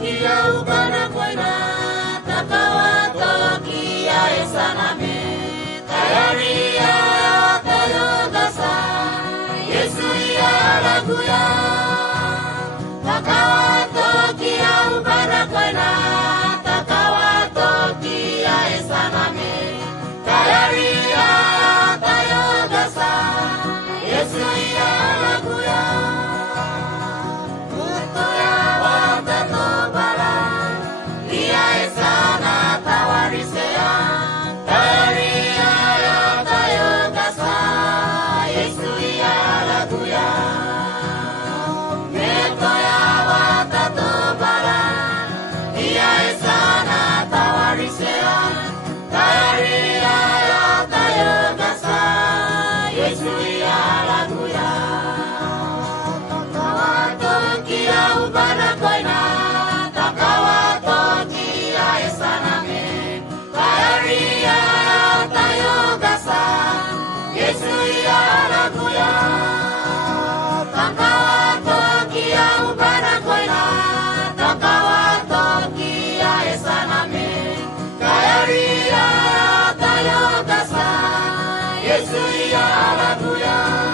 kia ubana koina takawa tokia esaname tayari ya tayo dasa Yesu ya laguya takawa tokia ubana koina takawa tokia esaname tayari ya tayo dasa Yesu ya laguya Yesu ya laguya